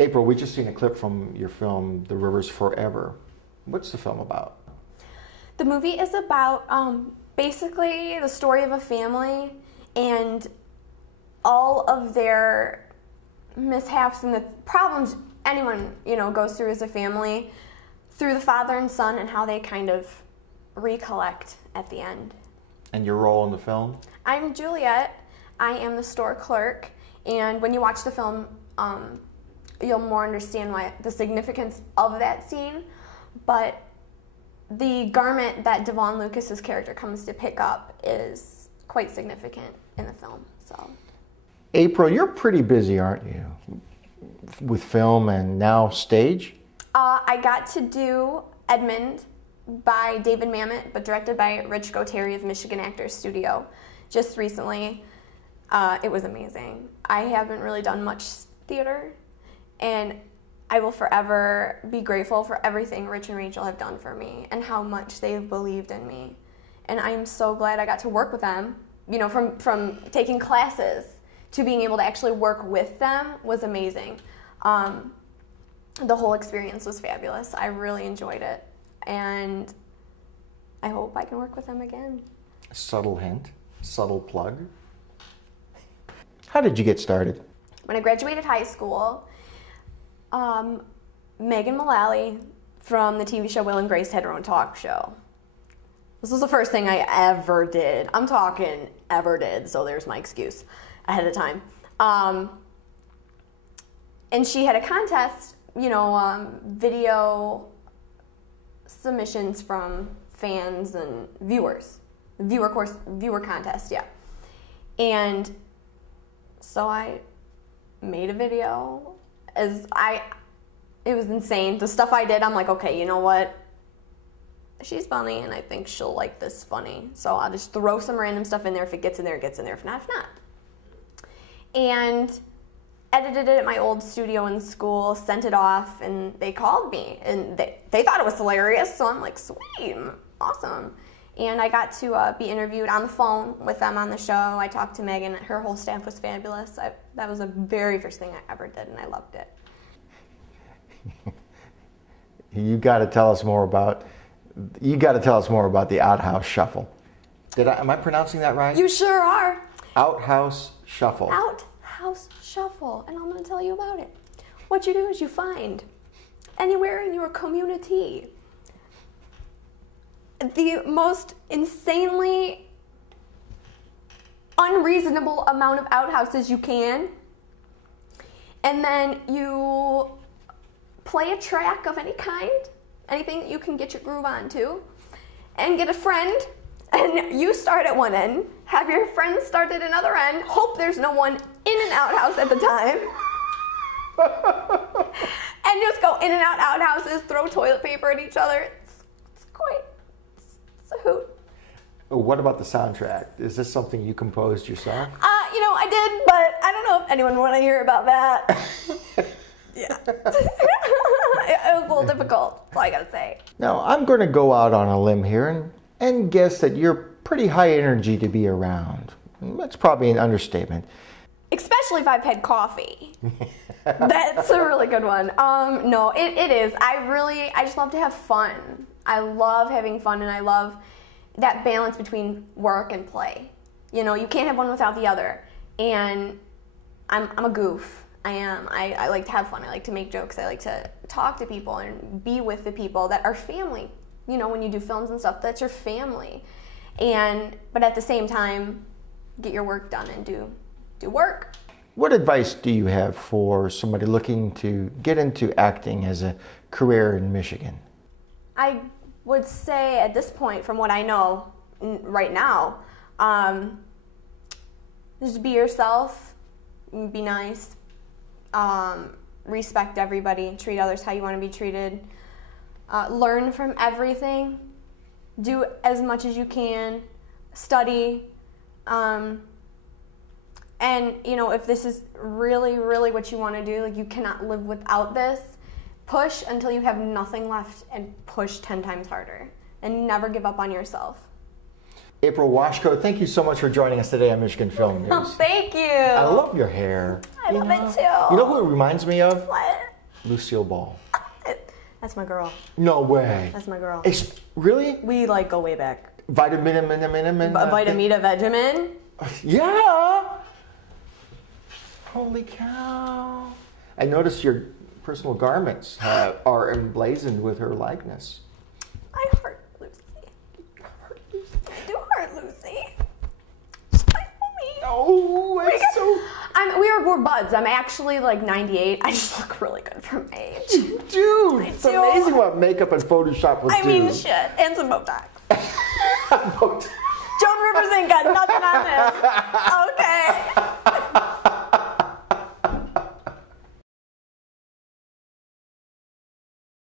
April, we just seen a clip from your film, The River's Forever. What's the film about? The movie is about basically the story of a family and all of their mishaps and the problems anyone, goes through as a family, through the father and son, and how they kind of recollect at the end. And your role in the film? I'm Juliet. I am the store clerk, and when you watch the film, you'll more understand the significance of that scene. But the garment that Devon Lucas's character comes to pick up is quite significant in the film. So, April, you're pretty busy, aren't you, with film and now stage? I got to do Edmund by David Mamet, but directed by Rich Goteri of Michigan Actors Studio just recently. It was amazing. I haven't really done much theater, and I will forever be grateful for everything Rich and Rachel have done for me and how much they've believed in me. And I'm so glad I got to work with them. From taking classes to being able to actually work with them was amazing. The whole experience was fabulous. I really enjoyed it, and I hope I can work with them again. Subtle hint, subtle plug. How did you get started? When I graduated high school, Megan Mullally from the TV show Will and Grace had her own talk show. This was the first thing I ever did. I'm talking ever did, so there's my excuse ahead of time. And she had a contest, video submissions from fans and viewers. Viewer contest, yeah. And so I made a video. It was insane. The stuff I did, I'm like, okay, you know what? She's funny, and I think she'll like this funny. So I'll just throw some random stuff in there. If it gets in there, it gets in there. If not, if not. And edited it at my old studio in school, sent it off, and they called me. And they thought it was hilarious, so I'm like, sweet, awesome. And I got to be interviewed on the phone with them on the show. I talked to Megan. Her whole staff was fabulous. That was the very first thing I ever did, and I loved it. You got to tell us more about the Outhouse Shuffle. Am I pronouncing that right? You sure are. Outhouse Shuffle. Outhouse Shuffle, and I'm going to tell you about it. What you do is you find anywhere in your community the most insanely unreasonable amount of outhouses you can, and then you play a track of any kind, anything that you can get your groove onto, and get a friend, and you start at one end, have your friend start at another end, hope there's no one in an outhouse at the time, and just go in and out outhouses, throw toilet paper at each other. It's a hoot. What about the soundtrack? Is this something you composed yourself? I did, but I don't know if anyone would want to hear about that. Yeah. It was a little difficult, that's all I gotta say. Now, I'm going to go out on a limb here and guess that you're pretty high energy to be around. That's probably an understatement. Especially if I've had coffee. That's a really good one. No, it is. I just love to have fun. I love having fun, and I love that balance between work and play. You can't have one without the other. And I'm a goof. I am. I like to have fun. I like to make jokes. I like to talk to people and be with the people that are family. When you do films and stuff, that's your family. But at the same time, get your work done and do work. What advice do you have for somebody looking to get into acting as a career in Michigan? I would say at this point, from what I know right now, just be yourself, be nice, respect everybody, treat others how you want to be treated, learn from everything, do as much as you can, study, and if this is really, really what you want to do, like you cannot live without this, push until you have nothing left and push 10 times harder and never give up on yourself. April Washko, thank you so much for joining us today on Michigan Film News. Oh, thank you. I love your hair. I love it too. You know who it reminds me of? What? Lucille Ball. That's my girl. No way. That's my girl. Really? We like go way back. Vitamina. Vitamita Vegemin. Yeah. Holy cow. I noticed your personal garments are emblazoned with her likeness. I heart Lucy. I do heart Lucy. She's my homie. Oh, it's so... We're buds. I'm actually like 98. I just look really good for my age. Dude, it's amazing what makeup and Photoshop will do. I mean, shit. And some Botox. Botox. Joan Rivers ain't got nothing on this.